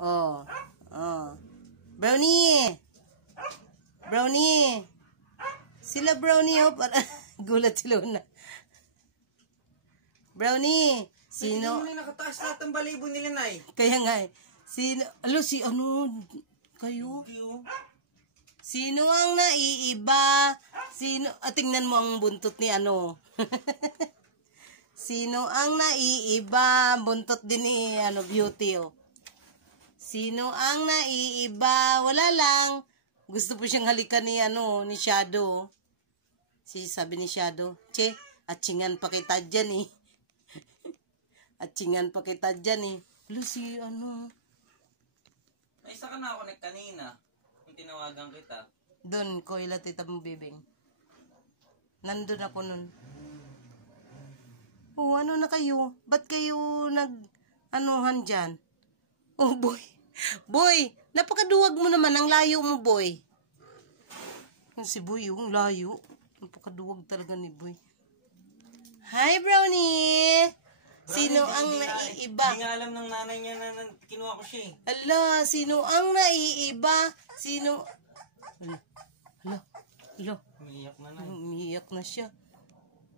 Oh. Oh. Brownie. Brownie. Sila Brownie oh. Gulat sila na. Brownie. Sino? Hindi mo nakataas lahat ng balibo nila, Nay. Kaya nga eh. Sino? Alo, si ano? Kayo? Sino ang naiiba? Sino? Tingnan mo ang buntot ni ano. Sino ang naiiba? Buntot din ni ano, Beauty oh. Sino ang naiiba? Wala lang. Gusto po siyang halikan ni ano, ni Shadow. Sabi ni Shadow, "Che, atsingan pa kita dyan eh." Atsingan pa kita dyan eh. Lucy, ano? May isa ka na ako kanina. Yung tinawagan kita. Doon ko ila tita mong bibing. Nandun ako nun. Oh, ano na kayo? Ba't kayo nag-anuhan dyan? Oh, boy. Boy, napakaduwag mo naman. Ang layo mo, boy. Si boy, yung layo. Napakaduwag talaga ni boy. Hi, Brownie! Sino ang naiiba? Hindi nga alam ng nanay niya na kinuha ko siya eh. Ala, sino ang naiiba? Sino? Ala. Umiiyak na na. Umiiyak na siya.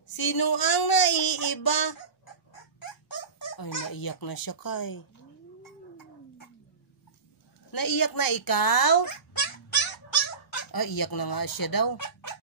Sino ang naiiba? Ay, naiyak na siya kay. Naiyak na ikaw? Ay, iyak na nga siya daw.